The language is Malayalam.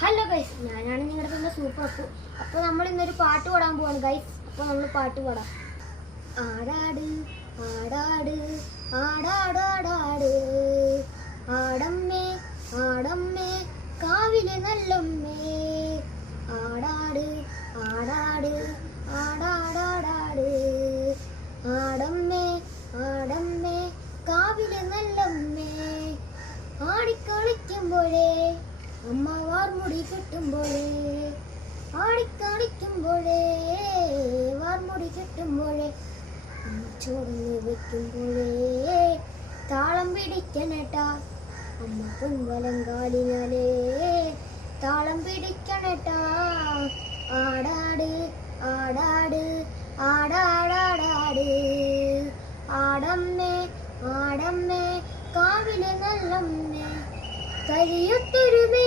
ഹലോ ഗൈസ്, ഞാനാണ് നിങ്ങളുടെ തന്നെ സൂപ്പർ അപ്പു. അപ്പോൾ നമ്മൾ ഇന്നൊരു പാട്ട് പാടാൻ പോവാണ് ഗൈസ്. അപ്പോൾ നമ്മൾ പാട്ട് പാടാം. ആടാട് ആടാട് ആടാടാടാട്, ആടമ്മേ ആടമ്മേ കാവിലെ നല്ലമ്മേ, ആടാട് ആടാട് ആടാടാടാട്, ആടമ്മേ ആടമ്മേ കാവിലെ നല്ലമ്മേ. ആടിക്കളിക്കുമ്പോഴേ അമ്മ വാർമുടി കെട്ടുമ്പോഴേ, ആടിക്കളിക്കുമ്പോഴേ വാർമുടി കെട്ടുമ്പോഴേ, ചോർന്ന് വെക്കുമ്പോഴേ താളം പിടിക്കണേട്ടാ അമ്മ പൊൻവലങ്കാലിനാലേ, താളം പിടിക്കണേട്ടാ. ആടാട് ആടാട് ആടാടാടാട്, ആടമ്മേ ആടമ്മേ കാവിലെ നല്ലമ്മേ, കരിയൊത്തൊരു